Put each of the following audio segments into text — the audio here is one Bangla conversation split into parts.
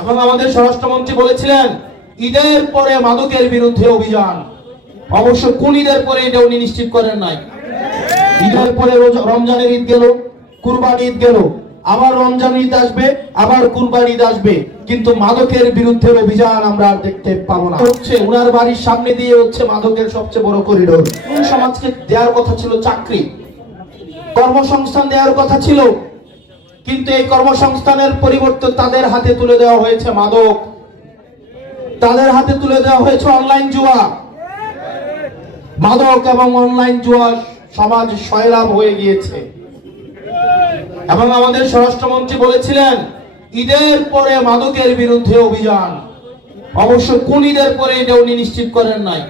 এবং আমাদের স্বরাষ্ট্রমন্ত্রী বলেছিলেন ঈদের পরে মাদকের বিরুদ্ধে অভিযান। অবশ্য কোন ঈদের পরে এটা উনি নিশ্চিত করেন নাই। ঈদের পরে রমজানের ঈদ গেল, কুরবানি ঈদ গেল, আবার রমজান ঈদ আসবে, আবার কুরবানি ঈদ আসবে, কিন্তু মাদকের বিরুদ্ধে অভিযান আমরা আর দেখতে পাবো না। হচ্ছে উনার বাড়ির সামনে দিয়ে হচ্ছে মাদকের সবচেয়ে বড় করিডোর। সমাজকে দেওয়ার কথা ছিল চাকরি, কর্মসংস্থান দেওয়ার কথা ছিল, কিন্তু এই কর্মসংস্থানের পরিবর্তে তাদের হাতে তুলে দেওয়া হয়েছে মাদক, তাদের হাতে তুলে দেওয়া হয়েছে অনলাইন জুয়া। মাদক এবং অনলাইন জুয়া সমাজ সয়লাভ হয়ে গিয়েছে। এবং আমাদের স্বরাষ্ট্রমন্ত্রী বলেছিলেন ঈদের পরে মাদকের বিরুদ্ধে অভিযান। অবশ্য কোন ঈদের পরে এটা উনি নিশ্চিত করেন নাই।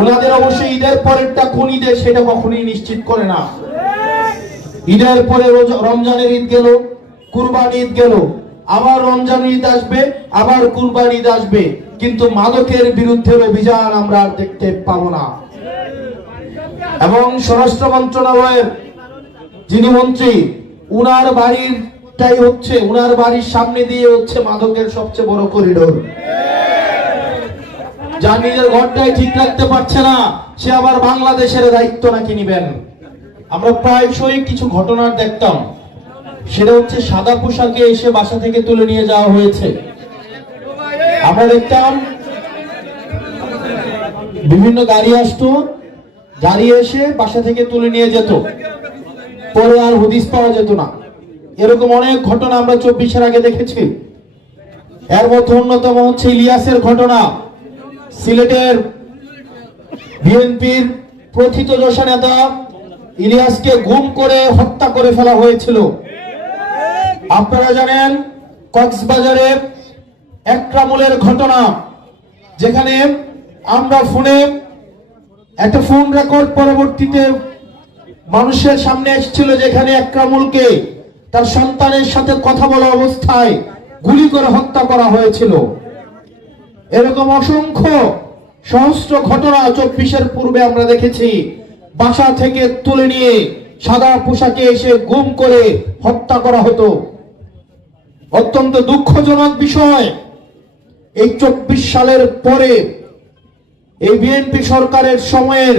ওনাদের অবশ্যই ঈদের পরেরটা কোন ঈদের সেটা কখনোই নিশ্চিত করে না। ঈদের পরে রমজানের ঈদ গেল, কুরবানি ঈদ গেল, আবার রমজান ঈদ আসবে, আবার কুরবানি ঈদ আসবে, কিন্তু মাদকের বিরুদ্ধে অভিযান আমরা আর দেখতে পাবো না। এবং স্বরাষ্ট্র মন্ত্রণালয়ের যিনি মন্ত্রী, উনার বাড়িটাই হচ্ছে, উনার বাড়ির সামনে দিয়ে হচ্ছে মাদকের সবচেয়ে বড় করিডোর। যার নিজের ঘরটাই ঠিক রাখতে পারছে না, সে আবার বাংলাদেশের দায়িত্ব নাকি নিবেন। আমরা প্রায়শই কিছু ঘটনা দেখতাম, সেটা হচ্ছে সাদা পোশাকে এসে বাসা থেকে তুলে নিয়ে যাওয়া হয়েছে। আমরা দেখতাম বিভিন্ন গাড়ি আসতো, গাড়ি এসে বাসা থেকে তুলে নিয়ে যেত, পরে আর হদিস পাওয়া যেত না। এরকম অনেক ঘটনা আমরা 24-এর আগে দেখেছি। এর মধ্যে অন্যতম হচ্ছে ইলিয়াসের ঘটনা। সিলেটের বিএনপির প্রথিতযশা নেতা ইলিয়াসকে গুম করে হত্যা করে ফেলা হয়েছিল। আপনারা জানেন কক্সবাজারে একরামুলের ঘটনা, যেখানে আমরা ফোনে একটা ফোন রেকর্ড পরবর্তীতে মানুষের সামনে এসেছিল, যেখানে একরামুলকে তার সন্তানের সাথে কথা বলা অবস্থায় গুলি করে হত্যা করা হয়েছিল। এরকম অসংখ্য সহস্র ঘটনা 24-এর পূর্বে আমরা দেখেছি। বাসা থেকে তুলে নিয়ে সাদা পোশাকে এসে গুম করে হত্যা করা হতো। অত্যন্ত দুঃখজনক বিষয়, এই 24 সালের পরে এই বিএনপি সরকারের সময়ের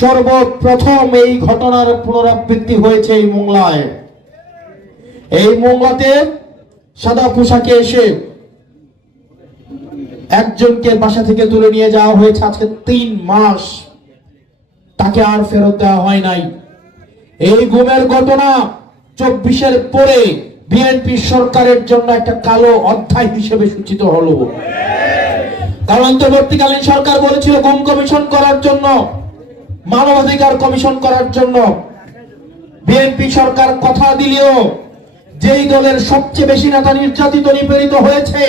সর্বপ্রথম এই ঘটনার পুনরাবৃত্তি হয়েছে এই মোংলায়। এই মোংলাতে সাদা পোশাকে এসে একজনকে বাসা থেকে তুলে নিয়ে যাওয়া হয়েছে। আজকে 3 মাস তাকে আর ফেরত দেওয়া হয় নাই। এই গুমের ঘটনা 24-এর পরে বিএনপি সরকারের জন্য একটা কালো অধ্যায় হিসেবে সূচিত হলো। কারণ অন্তর্বর্তীকালীন সরকার বলেছিল গুম কমিশন করার জন্য, মানবাধিকার কমিশন করার জন্য। বিএনপি সরকার কথা দিলেও যেই দলের সবচেয়ে বেশি নেতা নির্যাতিত নিপীড়িত হয়েছে,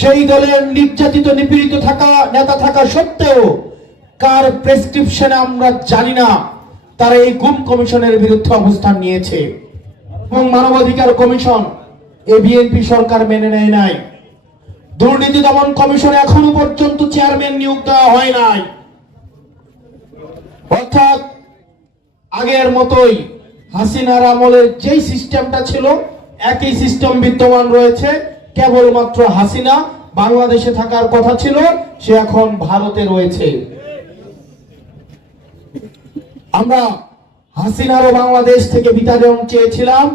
সেই দলের নির্যাতিত নিপীড়িত থাকা নেতা থাকা সত্ত্বেও কার প্রেসক্রিপশনে আমরা জানি না, তারা এই গুম কমিশনের বিরুদ্ধে অবস্থান নিয়েছে। এবং মানবাধিকার কমিশন এই বিএনপি সরকার মেনে নেয় নাই। দুর্নীতি দমন কমিশনে এখনো পর্যন্ত চেয়ারম্যান নিয়োগ দেওয়া হয় নাই। অর্থাৎ আগের মতোই হাসিনার আমলের যেই সিস্টেমটা ছিল একই সিস্টেম বিদ্যমান রয়েছে। কেবলমাত্র হাসিনা বাংলাদেশে থাকার কথা ছিল, সে এখন ভারতে রয়েছে। আমরা হাসিনারও বাংলাদেশ থেকে বিতাড়ন চেয়েছিলাম,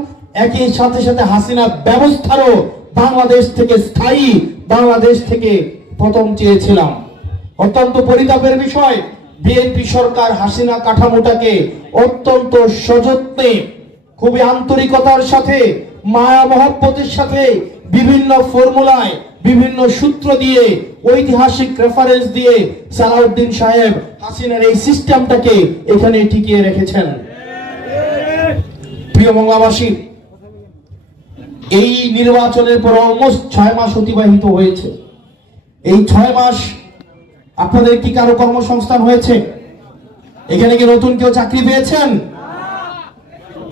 একই সাথে সাথে হাসিনা ব্যবস্থারও বাংলাদেশ থেকে স্থায়ী বাংলাদেশ থেকে পতন চেয়েছিলাম। অত্যন্ত পরিতাপের বিষয়, বিএনপি সরকার হাসিনা কাঠামোটাকে অত্যন্ত সযত্নে, খুবই আন্তরিকতার সাথে, মায়া মহব্বতের সাথে বিভিন্ন ফর্মুলায়, বিভিন্ন সূত্র দিয়ে, ঐতিহাসিক রেফারেন্স দিয়ে সালাউদ্দিন সাহেব হাসিনার এই সিস্টেমটাকে এখানে টিকিয়ে রেখেছেন। প্রিয় বাংলাবাসী, এই নির্বাচনের পর অলমোস্ট 6 মাস অতিবাহিত হয়েছে। এই 6 মাস আপনাদের কি কারো কর্মসংস্থান হয়েছে? এখানে কি নতুন কেউ চাকরি পেয়েছেন?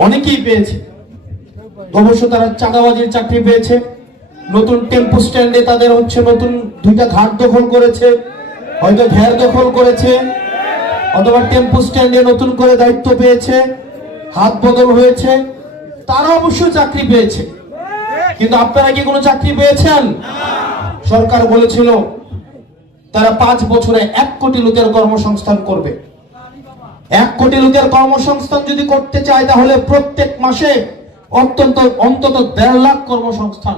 অনেকেই পেয়েছে। অবশ্য তারা চাঁদাবাজির চাকরি পেয়েছে। নতুন টেম্পো স্ট্যান্ডে তাদের হচ্ছে নতুন 2টা ঘাট দখল করেছে, হয়তো ঘের দখল করেছে, অথবা টেম্পো স্ট্যান্ডে নতুন করে দায়িত্ব পেয়েছে, হাত বদল হয়েছে, তারা অবশ্য চাকরি পেয়েছে। কিন্তু আপনারা কি কোনো চাকরি পেয়েছেন? সরকার বলেছিল তারা 5 বছরে 1 কোটি লোকের কর্মসংস্থান করবে। 1 কোটি লোকের কর্মসংস্থান যদি করতে চায় তাহলে প্রত্যেক মাসে অন্তত 1.5 লাখ কর্মসংস্থান